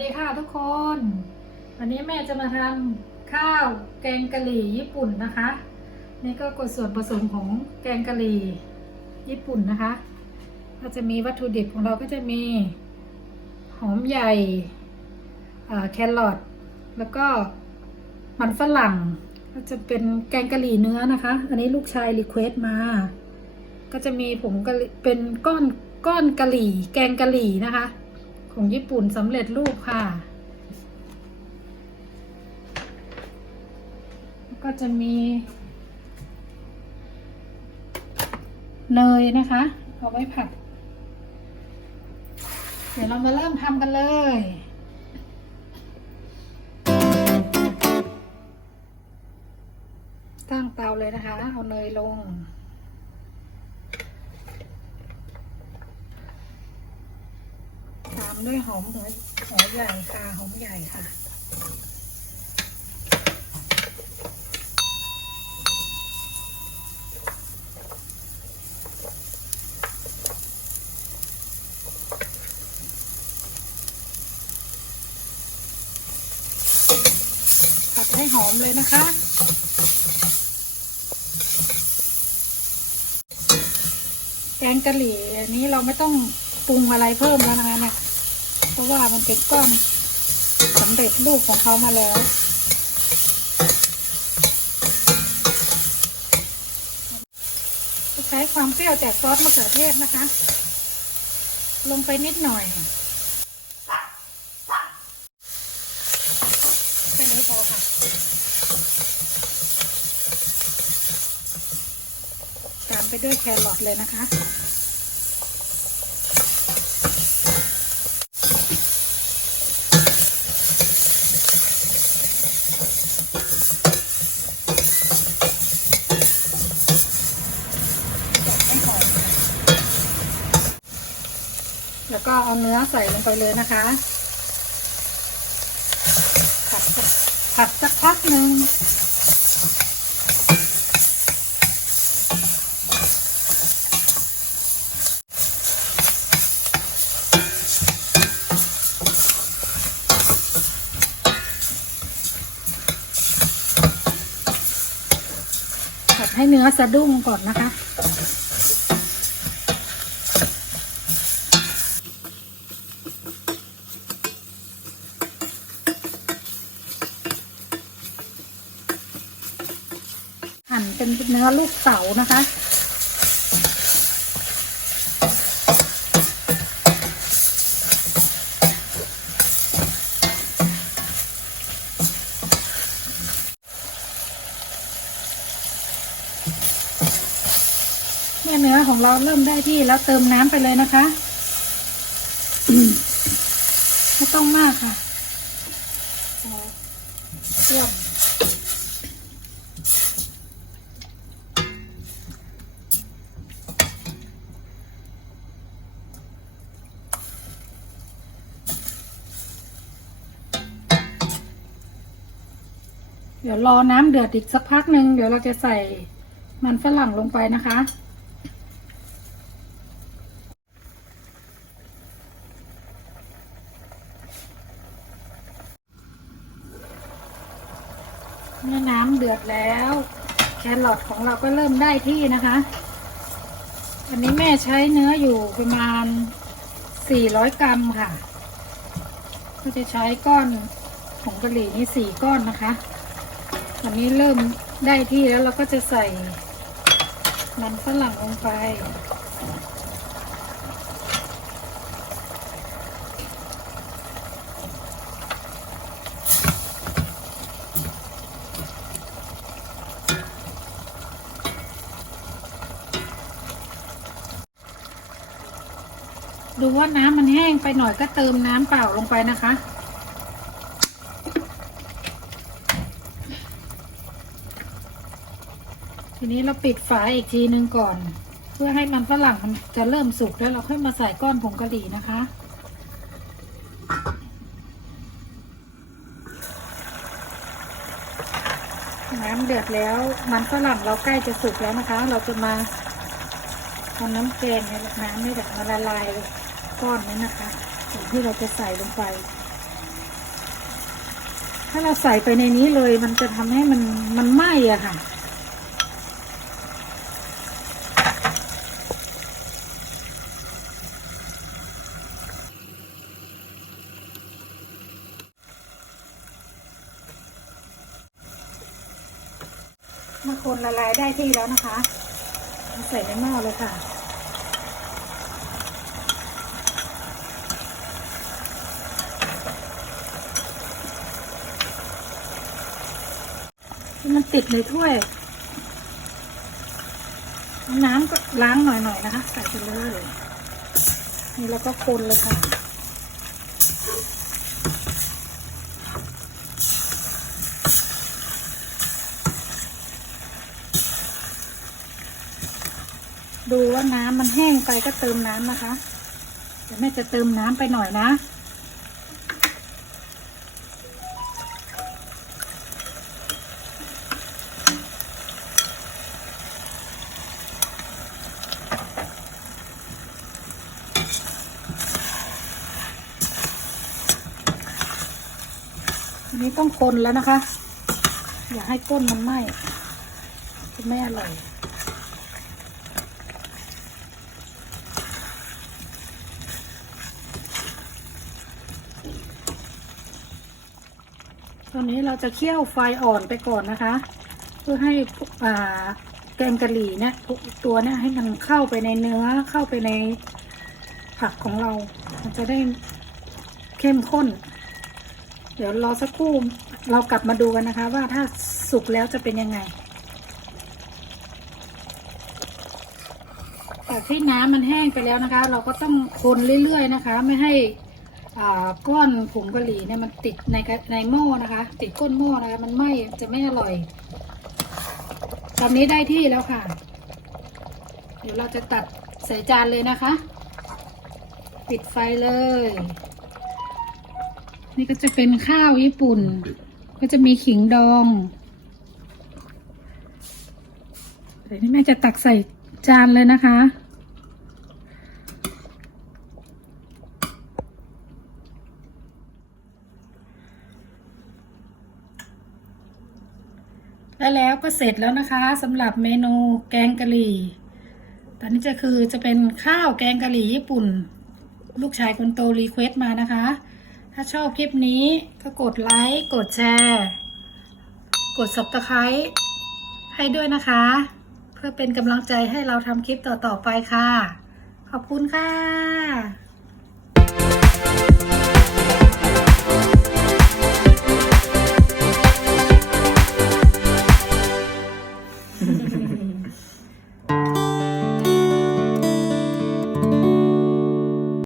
ดีค่ะทุกคน วันนี้แม่จะมาทำข้าวแกงกะหรี่ญี่ปุ่นนะคะ นี่ก็กดส่วนผสมของแกงกะหรี่ญี่ปุ่นนะคะ ก็จะมีวัตถุดิบของเราก็จะมี หอมใหญ่แครอทแล้วก็มันฝรั่งก็จะเป็นแกงกะหรี่เนื้อนะคะ อันนี้ลูกชายรีเควสต์มา ก็จะมีผงกะหรี่เป็นก้อนก้อนกะหรี่ แกงกะหรี่นะคะ ของญี่ปุ่นสำเร็จรูปค่ะ ก็จะมี เนยนะคะ เอาไว้ผัด เดี๋ยวเรามาเริ่มทำกันเลยตั้งเตาเลยนะคะ เอาเนยลง ตาม ด้วยหอมหัวหัวใหญ่ค่ะหอมใหญ่ค่ะผัดให้หอมเลยนะคะแกงกะหรี่อันนี้เราไม่ต้องปรุงอะไรเพิ่มแล้วนะคะเนี่ย ราะว่ามันเป็นก้อนสำเร็จรูปของเขามาแล้วจะใช้ความเปรี้ยวจากซอสมะเขือเทศนะคะ ลงไปนิดหน่อยแค่นี้พอค่ะ ตามไปด้วยแครอทเลยนะคะ แล้วก็เอาเนื้อใส่ลงไปเลยนะคะ ผัดสักผัดสักพักหนึ่งผัดให้เนื้อสะดุ้งก่อนนะคะ หั่ นเป็นเนื้อลูกเต๋านะคะเมื่อเนื้อของเราเริ่มได้ที่แล้วเติมน้ำไปเลยนะคะไม่ต้องมากค่ะพอท่วม เดี๋ยวรอน้ำเดือดอีกสักพักหนึ่งเดี๋ยวเราจะใส่มันฝรั่งลงไปนะคะ เมื่อน้ำเดือดแล้ว แครอทของเราก็เริ่มได้ที่นะคะ อันนี้แม่ใช้เนื้ออยู่ประมาณ 400 กรัมค่ะ ก็จะใช้ก้อนผงกะหรี่นี่สี่ก้อนนะคะ อันนี้เริ่มได้ที่แล้วเราก็จะใส่มันฝรั่งลงไป ดูว่าน้ำมันแห้งไปหน่อยก็เติมน้ำเปล่าลงไปนะคะ ทีนี้เราปิดฝาอีกทีนึงก่อน เพื่อให้มันฝรั่งมันจะเริ่มสุกแล้วเราค่อยมาใส่ก้อนผงกะหรี่นะคะน้ำเดือดแล้วมันฝรั่งเราใกล้จะสุกแล้วนะคะ เราจะมาเอาน้ำแกงเนี่ยน้ำนี่แหละมาละลายก้อนนี้นะคะสิ่งที่เราจะใส่ลงไป ถ้าเราใส่ไปในนี้เลยมันจะทำให้มันมันไหม้อะค่ะ มาคนละลายได้ที่แล้วนะคะเอาใส่ในหม้อเลยค่ะ มันติดในถ้วย น้ำก็ล้างหน่อยๆนะคะ ใส่ไปเลยนี่แล้วก็คนเลยค่ะ ดูว่าน้ำมันแห้งไปก็เติมน้ำนะคะเดี๋ยวแม่จะเติมน้ำไปหน่อยนะ อันนี้ต้องคนแล้วนะคะ อย่าให้ก้นมันไหม้จะไม่อร่อย ตอนนี้เราจะเคี่ยวไฟอ่อนไปก่อนนะคะ เพื่อให้แกงกะหรี่เนี่ยทุกตัวเนี่ยให้มันเข้าไปในเนื้อเข้าไปในผักของเรา มันจะได้เข้มข้น เดี๋ยวรอสักครู่เรากลับมาดูกันนะคะ ว่าถ้าสุกแล้วจะเป็นยังไงจากที่น้ำมันแห้งไปแล้วนะคะ เราก็ต้องคนเรื่อยๆนะคะ ไม่ให้ ก้อนผงกะหรี่เนี่ยมันติดในในหม้อนะคะ ติดก้นหม้อนะคะมันไหม้จะไม่อร่อย ตอนนี้ได้ที่แล้วค่ะ เดี๋ยวเราจะตัดใส่จานเลยนะคะ ปิดไฟเลย นี่ก็จะเป็นข้าวญี่ปุ่น ก็จะมีขิงดองเดี๋ยวนี้แม่จะตักใส่จานเลยนะคะ และแล้ว ก็เสร็จแล้วนะคะสำหรับเมนูแกงกะหรี่ ตอนนี้จะคือจะเป็นข้าวแกงกะหรี่ญี่ปุ่น ลูกชายคนโตรีเควส์มานะคะ ถ้าชอบคลิปนี้ก็กดไลค์ กดแชร์ กด subscribe ให้ด้วยนะคะ เพื่อเป็นกำลังใจให้เราทำคลิปต่อ ๆ ไปค่ะ ขอบคุณค่ะ